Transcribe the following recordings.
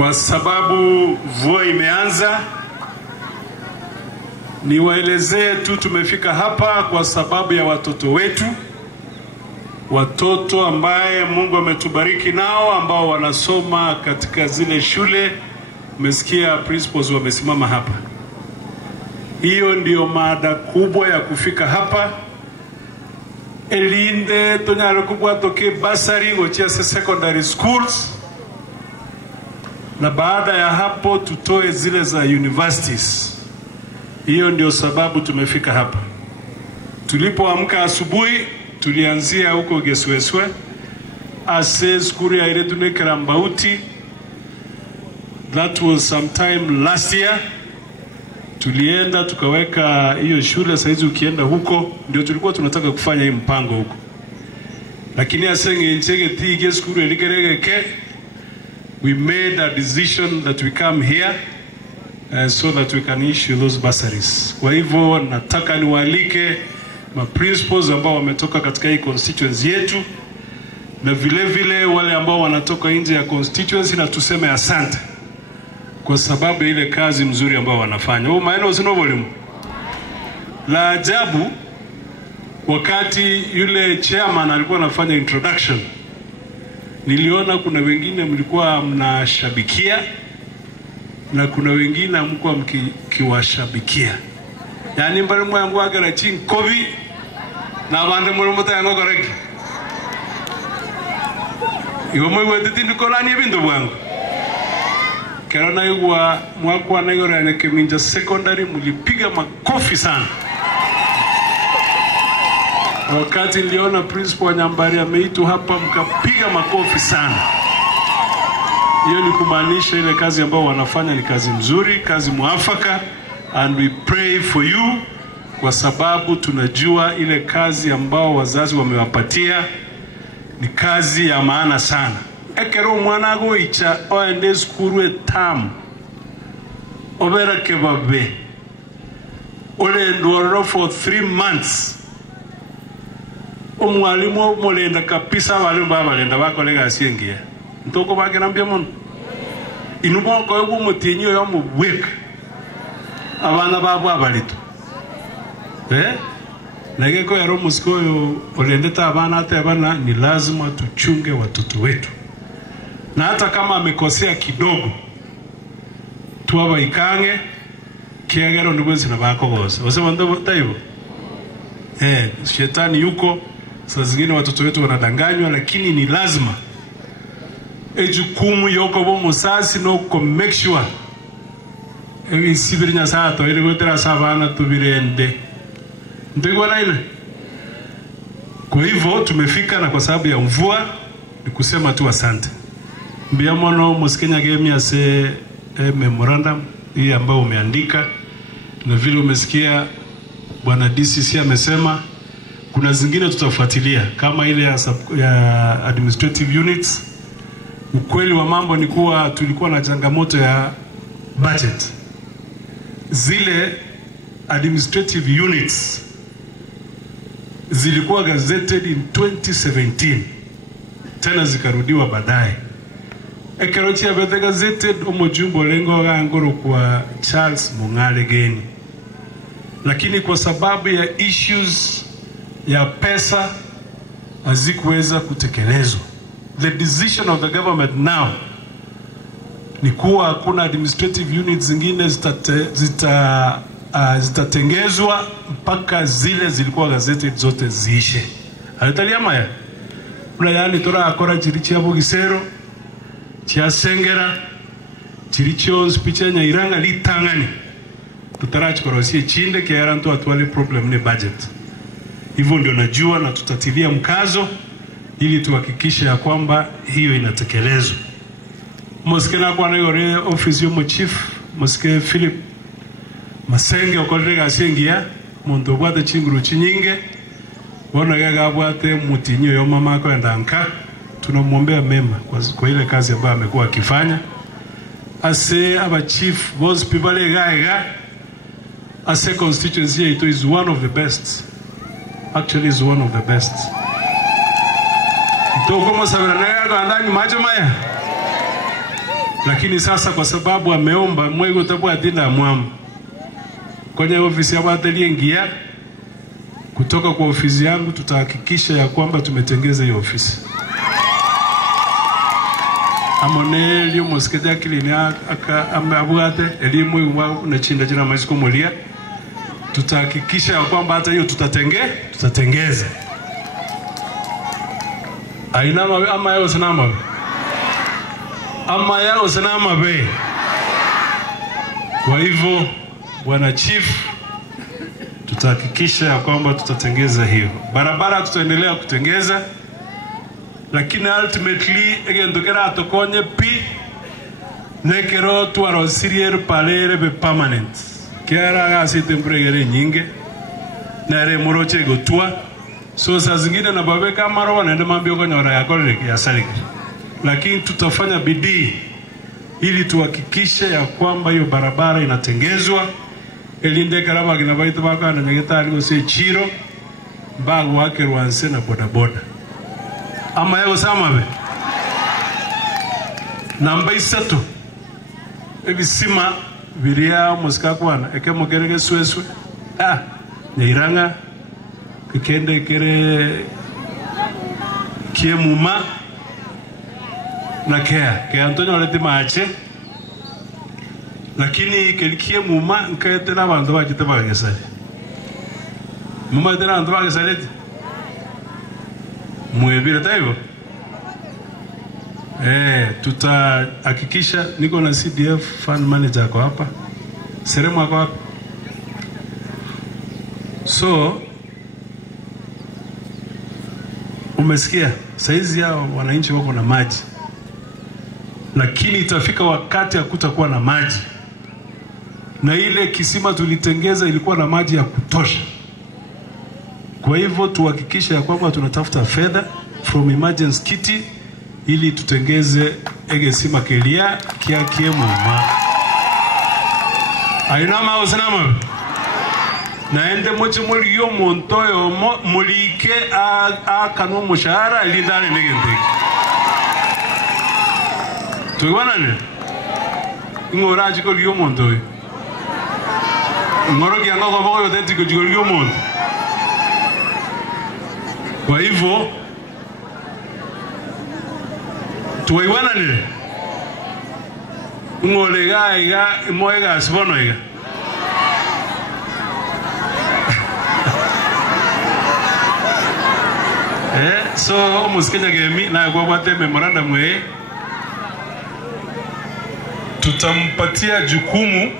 Kwa sababu mvua imeanza, niwaelezee tu tumefika hapa kwa sababu ya watoto wetu, watoto ambaye Mungu ametubariki nao ambao wanasoma katika zile shule. Umesikia principals wamesimama hapa. Hiyo ndio mada kubwa ya kufika hapa. Elinde tonyalo kubwa toke basari gochia secondary schools, na baada ya hapo tutoe zile za universities. Hiyo ndio sababu tumefika hapa. Tulipoamka asubuhi tulianzia huko Gesweswe, ase skuru ya ile tunekera Mbauti. That was sometime last year. Tulienda tukaweka hiyo shule. Saizi ukienda huko ndio tulikuwa tunataka kufanya hii mpango huko, lakini asenge nchege tige skuru eligereke. We made a decision that we come here so that we can issue those bursaries. Kwa hivyo nataka niwaalike ma principals ambao wametoka katika hii constituency yetu, na vile vile wale ambao wanatoka nje ya constituency, na tuseme asante kwa sababu ile kazi mzuri ambao wanafanya. Huo maana usino volume. La ajabu, wakati yule chairman alikuwa anafanya introduction, niliona kuna wengine mlikuwa mnashabikia na kuna wengine mlikuwa mkiwashabikia. Yani mbali mwangu agara chin kobi na bande mulumuta yango koreki. Iwo mwe wetiti ndikolani ebintu bwangu. Kerana yuwa mwakwa na yore ya Keminja secondary mulipiga makofi sana. Wakati niliona principal wa Nyambari ameitu hapa mkapiga makofi sana. Hiyo ni kumaanisha ile kazi ambao wanafanya ni kazi mzuri, kazi muafaka, and we pray for you kwa sababu tunajua ile kazi ambao wazazi wamewapatia ni kazi ya maana sana. Ekero mwana goicha oende skuru etam obera kebabe ole ndoro for 3 months. Omwalimu molenda kapisa wale babalenda bakolega asiengia ntoko bakenambia mono inumo ko yugo mutinyo yo mubweka abana babo abalito nageko yaro muskoyo olendeta abana atabana. Ni lazima tuchunge watoto wetu, na hata kama amekosea kidogo tuwa ikange kiagero ndubwezi na bako bose wasema ndo taibo. Shetani yuko, saa zingine watoto wetu wanadanganywa, lakini ni lazima ejukumu yoko bo musasi no ko make sure ebi sibirinya sato ile gotera sabana tubirende ndego na ile. Kwa hivyo tumefika, na kwa sababu ya mvua ni kusema tu asante. Mbiamono Muskenya game ya se memorandum hii ambao umeandika, na vile umesikia bwana DCC amesema kuna zingine tutafuatilia kama ile ya administrative units. Ukweli wa mambo ni kuwa tulikuwa na changamoto ya budget. Zile administrative units zilikuwa gazetted in 2017, tena zikarudiwa baadaye. Ekerochi ya bete gazetted omojumbo lengo ngoro kwa Charles Mungale Geni, lakini kwa sababu ya issues ya pesa hazikuweza kutekelezwa. The decision of the government now ni kuwa hakuna administrative units zingine zitatengezwa mpaka zile zilikuwa gazetted zote ziishe. Alitalia maya una yani tora akora chirichi ya Bogisero chia Sengera chiricho speech ya Iranga litangani tutarachi korosie chinde kiara nto atuali problem ni budget. Hivyo ndio najua, na tutatilia mkazo ili tuhakikishe ya kwamba hiyo inatekelezwa. Moskena kwa nayore office yo chief Moske Philip Masenge okorega asengia muntu bwate chinguru chinyinge bona gaga bwate mutinyo yo mama ko ndanka. Tunamwombea mema kwa ile kazi ambayo amekuwa akifanya. Ase aba chief boss pibale gaega ase constituency ito is one of the best. Actually is one of the best. Toko mo sabra na ga ndani macho maya. Lakini sasa kwa sababu ameomba mwego tabwa dina mwamu kwenye ofisi ya Watelie ngia kutoka kwa ofisi yangu, tutahakikisha ya kwamba tumetengeza hiyo ofisi. Amonelio moskeja kilini aka ameabuate elimu wa unachinda jina maisiko molia. Tutahakikisha ya kwamba hata hiyo tutatengeza. Ainama ama yao sanama be. Ama yao sanama be. Kwa hivyo Bwana Chief, tutahakikisha ya kwamba tutatengeza hiyo. Barabara tutaendelea kutengeza, lakini ultimately egendokera atokonye pi nekero tuaro sirier palere be permanent. Kiara gasi temporary nyinge nare moroche gotua. So saa zingine na babe kama roho naenda mambio kwa nyora ya kole ya saliki. Lakini tutafanya bidii ili tuhakikishe ya kwamba hiyo barabara inatengezwa. Elinde karama kina baita baka na nyegeta aligose chiro bagu wake ruanse na boda boda. Ama yao sama be. Namba isatu ebisima biria musika kwana eke mogerege sweswe neiranga kikende kere kiemuma na kea Antonio alete maache, lakini kelikie muma nkete na bantu bakite bagesale muma tena bantu bagesale mwebire taivo. Tutahakikisha niko na CDF fund manager kwa hapa serema kwa hapa. So umesikia saizi yao wananchi wako na maji, lakini itafika wakati hakutakuwa na maji, na ile kisima tulitengeza ilikuwa na maji ya kutosha. Kwa hivyo tuhakikisha ya kwamba tunatafuta fedha from emergency kiti ili tutengeze egesima kelia kia kiemuma. Ainama osanama naende moche muli yo montoyo mulike akanu mushahara ilindane negenteki. Tuiwana ne? Ngora chiko liyo montoyo. Ngoro kianga kwa bako yote chiko liyo monto. Kwa hivyo tuiwana ne? Ngolega iga moega sibono iga. So musikenya gemi na kwa wate memorandum we tutampatia jukumu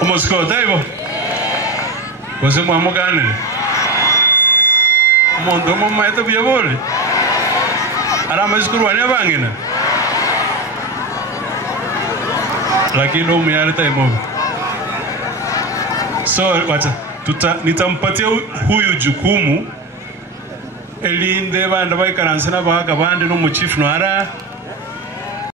umusiko daivo wasema amogane mondo mama eto biabole ara mashukuru wale bangena lakini umeyale taimo. So wacha nitampatia huyu jukumu elinde banda baikaranse na baka bande no mu chief no ara